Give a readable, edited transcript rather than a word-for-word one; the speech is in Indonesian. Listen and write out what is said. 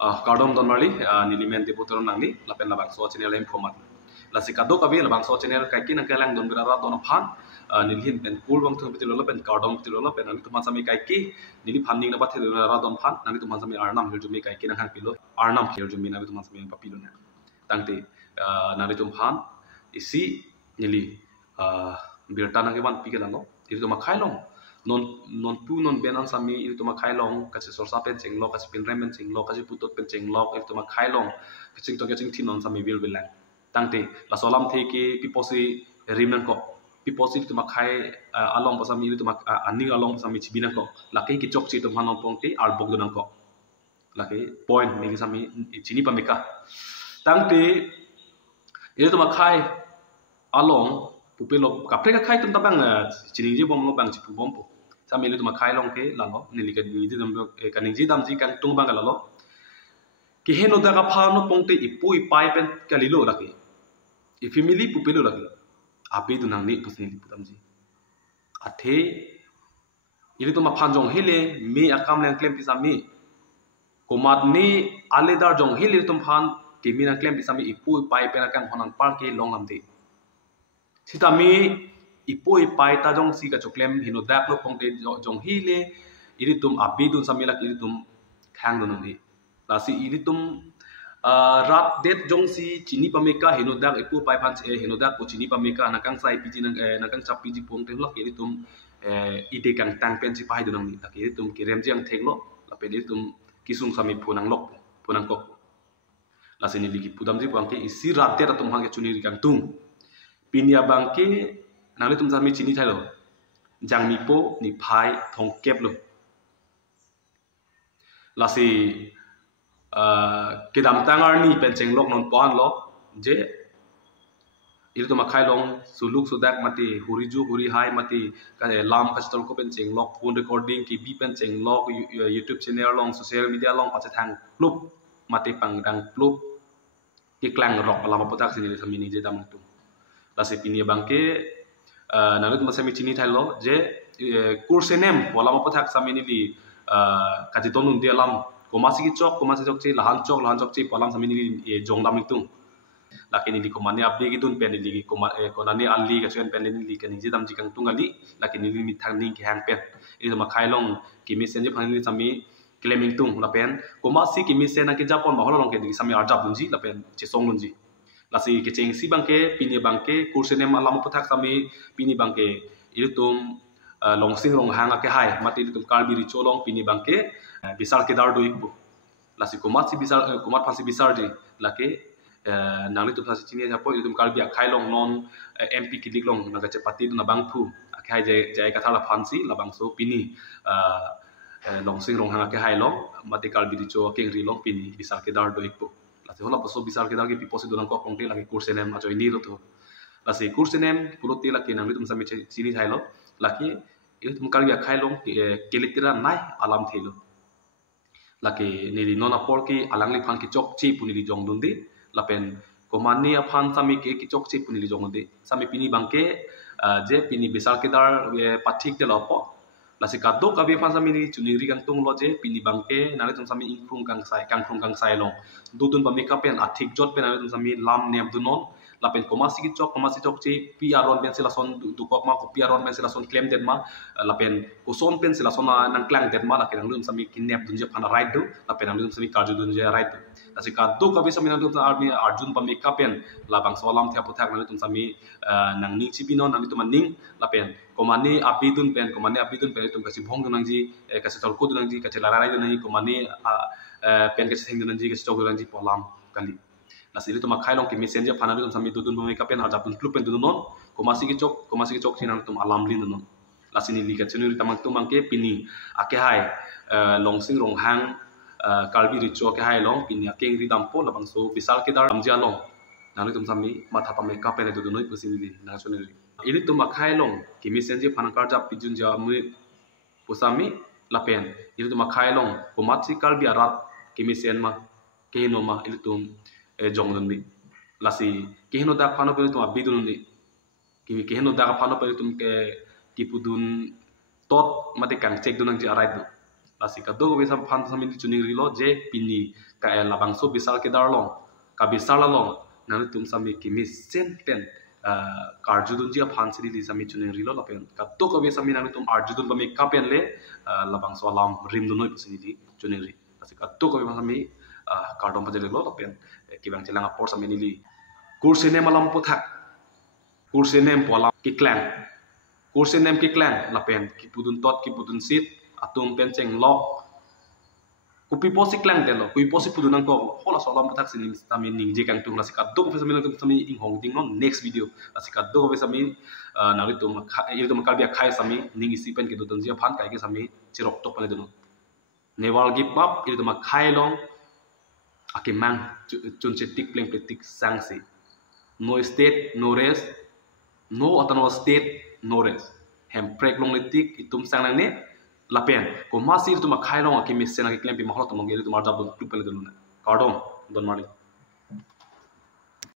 kardom don marli nilimen de putoron nangni lapen labang so channel em format la sikado kabe labang so channel kai kin kelang don berara don phan nilhin pen kul bang thung pitilo pen kardom pitilo pen ani tuman sami kai ki nili phanning na ba thelo ra don phan nani tuman sami arnam hil jumi kai kin hang pilo arnam hil jumi na tuman sami papilo na tangte nani tum phan isi nili birta na ke ban pikelano itu ma khailong non pu non benan sami itu ma khailong kasi sorsa pen chenglo kasi pin remen chenglo kasi putot pen chenglo itu ma khailong kaching to kaching thi non sami bil bilang tangte la solam the ki piposi rimen ko piposi itu ma khai along pasami itu ma ani along pasami chibinan ko la ke ki chok chi to manon pongte al bog donan ko la ke point ni sami chini pamika tangte itu ma khai along pupelo kapre ka khai tum tabang chining ji bom lo bang chi pu bom po sami le tum khai long ke la lo ni ka ni ji dam ka ning ji dam ji kan tung bang la lo ki heno da ka pha no pongte ipui pai pen ka li lo la ke i family pupelo la ke ape tu nang ni pusni li putam ji athe ile tum phan jong hele me akam leng klem pi sami komat ni ale dar jong hele tum phan ke mi na klem pi sami ipui pai pen akang honang par ke long lam de sitami ipoi pai ta jong si ka choklem hino dak lo pongte jong hile iritum abidun samila iritum khang don ni la si iritum rat det jong si chini pameka hino dak ipu pai phan hino dak ko chini pameka nakang sai piji nakang chap piji pongte lo iritum ide kang tang pen si pai don ni tak iritum kirem jang theklo la pe iritum kisung sami phunang lok phunang kok la si ni ligi pudam ji pangke isi rat det atum hang ke chuni kang tung pinia bangke nang tum sami chini thailo jang mi po ni phai thong kep lo lasi kedam tangar ni penceng lok non pon lo je il to makhai long suluk sudak mati huriju huri hai mati ka lam kastol ko penceng lok phone recording ki bi penceng lok youtube channel long social media long pacha thang plup mati pangdang plup ki klang rok lama potak sini sami ni je dam tu lasi pinia bangke nanut masami chini thailo je kursenem bola ma pathak samini li kaji tonun dia lam komasi chok chi lahan chok chi polam samini li jong lam tung lakini li komani abdi gi dun pen li konani ali ka chen pen li kan ji dam ji kang tung ali lakini li mi thang ning ki hang pen i ma khailong ki mi sen ji phang ni sami claiming tung la pen komasi ki mi sen na ki japon ma holong ke di sami arjab dun ji la pen chi song dun ji lasi kecing si bangke pini bangke kursen em alam putak sami pini bangke iritum longsing rong hang ake hai mati iritum kalbiri cholong pini bangke bisar kedar do ikbu lasi kumat si bisar kumat pasi bisar di lake nangli tum sasi chini japo iritum kalbi akai long non MP kilik long naga cepati na bangpu akai jai kathala phansi labang so pini longsing rong hang ake hai long mati kalbiri cho kengri long pini bisar kedar do ikbu lasi hola paso bisar kedar ki piposi donan ko pongte lagi kursenem ajo ini to lasi kursenem puloti laki nangli tum sami chini thailo laki itu tum kalbi akai long kelitira nai alam thelo laki nili nona porki alangli phan ki chok chi punili jong dundi lapen komani aphan sami ki chok chi punili jong dundi sami pini bangke je pini bisar kedar pathik de lopo lasi kado kabe phan sami ni chuniri kang tung lo je pini bangke nali tum sami ingkrung kang sai long dudun ba makeup pen athik jot pen nali tum sami lam nem dunon lapen komasi chok chi piaron pen silason du kok ma ko piaron pen silason claim den ma lapen koson pen silason nang klang den ma lapen nali tum sami kidnap dun je phan right do lapen nali tum sami karju dun je right lasi kado kabe sami nali tum army arjun ba makeup pen labang solam thia puthak nali tum sami nang ning chipinon nali tum ning lapen komani abidun pen tum kasi bhong dunang ji kasi tolko dunang ji kasi larai dunang ji komani pen kasi theng dunang ji kasi chok dunang ji polam kali nasi itu makai long ki messenger phana tum sami dudun bumika pen arjap dun klup pen dunon komasi ki chok sinang tum alam lin dunon lasi ni lika chunuri tamang tum angke pini ake hai longsing rong hang kalbi richo ake hai long pini akeng ri dampo labang so bisal kedar amja long nani tum sami matha pa makeup pen dudunoi pusini li na chunuri ini tum makai long ki messenger phana karjap pijun ja mu pusami lapen ini tum makai long komati kalbi arat ki mesen ma kehino ma ini tum jong dun bi lasi kehino dak phano pe tum abidun ni ki kehino dak phano pe tum ke tipudun tot mate kang check dunang ji arai du lasi ka do bisa phan sami di chuning rilo je pini ka labang so bisal ke dar long ka bisal long nang tum sami ki mi sen pen karjudun ji phan siri li sami chuning rilo lapen ka to ka be sami nang tum arjudun ba mi ka pen le labang so alam rim du noi sini di chuning ri lasi ka to ka be sami kardom pa jele lo lapen ki bang chelang apor sami ni li kursine malam puthak kursine polam ki klan kursine ki klan lapen ki pudun tot ki pudun sit atum penceng lok kupi posi klang delo kupi posi pudunang ko hola solam patak sini sami ningje kang tung nasi kaddo ko sami tung sami ing hong ding on next video nasi kaddo ko sami nari tum il tum kalbia khai sami ning isi pen ke do tonjia phan kai ke sami chirok tok pane dono newal gi pap il tum khai long ake mang chun chetik pleng pletik sangsi no state no rest no autonomous state no rest hem prek long letik itum sang nang ne lapen ko masir tuma khailong ki misen ki klempi mahlo tuma geri tuma jab tu pele dulu na kardom don mari